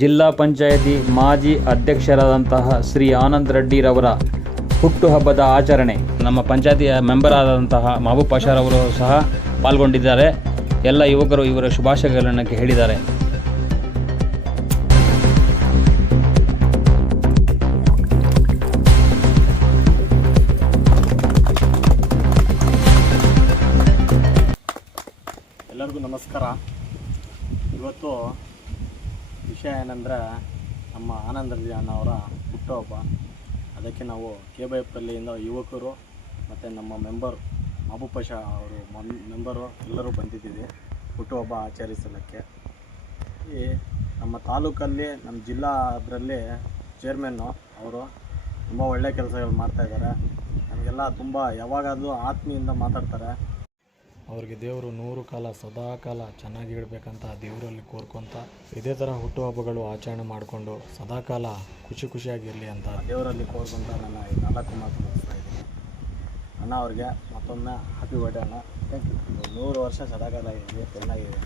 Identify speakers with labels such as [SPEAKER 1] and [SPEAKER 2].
[SPEAKER 1] ಜಿಲ್ಲಾ ಪಂಚಾಯತಿ ಮಾಜಿ ಅಧ್ಯಕ್ಷರಾದಂತಹ ಶ್ರೀ ಆನಂದ್ ರೆಡ್ಡಿರವರ ಹುಟ್ಟುಹಬ್ಬದ ಆಚರಣೆ. ನಮ್ಮ ಪಂಚಾಯತಿಯ ಮೆಂಬರ್ ಆದಂತಹ ಮಹಬೂಬ್ ಪಾಷಾರವರು ಸಹ ಪಾಲ್ಗೊಂಡಿದ್ದಾರೆ. ಎಲ್ಲ ಯುವಕರು ಇವರ ಶುಭಾಶಯಗಳನ್ನು ಹೇಳಿದ್ದಾರೆ
[SPEAKER 2] ಎಲ್ಲರಿಗೂ ನಮಸ್ಕಾರ. ಇವತ್ತು ವಿಷಯ ಏನಂದರೆ, ನಮ್ಮ ಆನಂದ ಅವರ ಹುಟ್ಟುಹಬ್ಬ. ಅದಕ್ಕೆ ನಾವು ಕೆ ಬೈ ಪಲ್ಲಿಯಿಂದ ಯುವಕರು ಮತ್ತು ನಮ್ಮ ಮೆಂಬರ್ ಮಹಬೂಬ್ ಪಾಷಾ ಅವರು ಮೆಂಬರು ಎಲ್ಲರೂ ಬಂದಿದ್ದೀವಿ ಹುಟ್ಟುಹಬ್ಬ ಆಚರಿಸಲಿಕ್ಕೆ. ಈ ನಮ್ಮ ತಾಲೂಕಲ್ಲಿ, ನಮ್ಮ ಜಿಲ್ಲಾ ಅದರಲ್ಲಿ ಚೇರ್ಮನ್ನು ಅವರು ತುಂಬ ಒಳ್ಳೆ ಕೆಲಸಗಳು ಮಾಡ್ತಾಯಿದ್ದಾರೆ ನಮಗೆಲ್ಲ ತುಂಬ ಯಾವಾಗಾದರೂ ಆತ್ಮೀಯಿಂದ ಮಾತಾಡ್ತಾರೆ. ಅವ್ರಿಗೆ ದೇವರು ನೂರು ಕಾಲ ಸದಾ ಕಾಲ ಚೆನ್ನಾಗಿ ಇಡಬೇಕಂತ ದೇವರಲ್ಲಿ ಕೋರ್ಕೊಂತ ಇದೇ ಥರ ಹುಟ್ಟುಹಬ್ಬಗಳು ಆಚರಣೆ ಮಾಡಿಕೊಂಡು ಸದಾ ಕಾಲ ಖುಷಿ ಖುಷಿಯಾಗಿರಲಿ ಅಂತ ದೇವರಲ್ಲಿ ಕೋರ್ಕೊಂತ ನನ್ನ ಈ ನಾಲ್ಕು ಮಾತು ಮುಗಿಸ್ತಾ ಇದ್ದೀನಿ. ಅಣ್ಣ ಅವ್ರಿಗೆ ಮತ್ತೊಮ್ಮೆ ಹ್ಯಾಪಿ ಬರ್ಡೇ ಅಣ್ಣ. ಥ್ಯಾಂಕ್ ಯು ನೂರು ವರ್ಷ ಸದಾಕಾಲ ಇರಲಿ ಚೆನ್ನಾಗಿದೆ